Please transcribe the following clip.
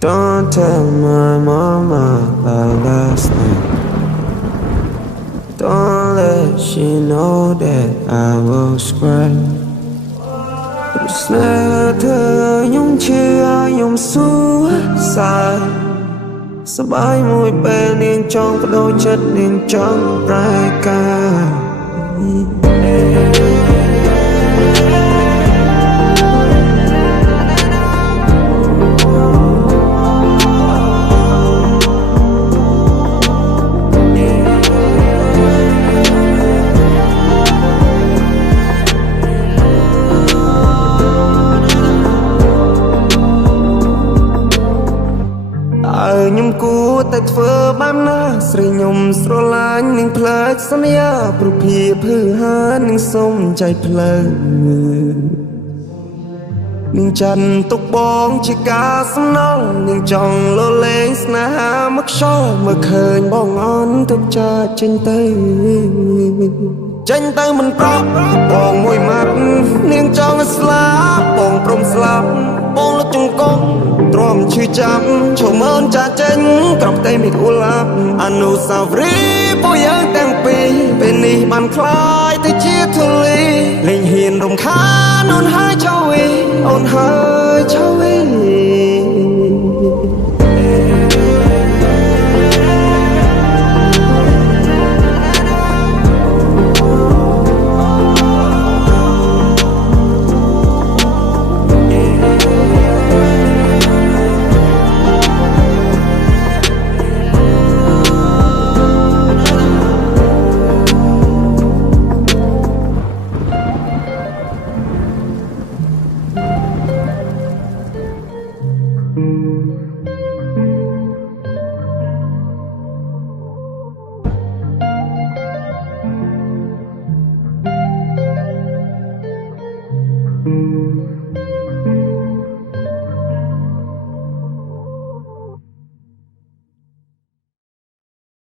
Don't tell my mama about last night. Don't let she know that I was crying. Snare thơ nhung chia nhung suicide. Sắp ai môi bên nên trong có đôi chất nên trong trái ca. Nhung cũតែធ្វើបានណាស្រីខ្ញុំស្រឡាញ់នឹងផ្លែកសន្យាព្រោះភាពហឺហានឹងសុំใจផ្លូវនឹងចាន់ទុកបងជាការសំណងនឹងចង់លលេងស្នេហាមកខ្យល់មកឃើញបងអន់ទុកចាចេញទៅមិនប្រាប់បងមួយម៉ាត់នាងចង់ស្លាប់បងព្រមស្លាប់បងលុតចង្កងទ្រាំឈឺចាប់ឈរមើលចាចេញក្រំតែមិនអ៊ូឡាប់អនុស្សាវរីយ៍ពួកយើងទាំងពីរពេលនេះបានคล้ายទៅជាធូលីលេងហ៊ានរំខានអូនហើយចៅវីអូនហើយចៅវី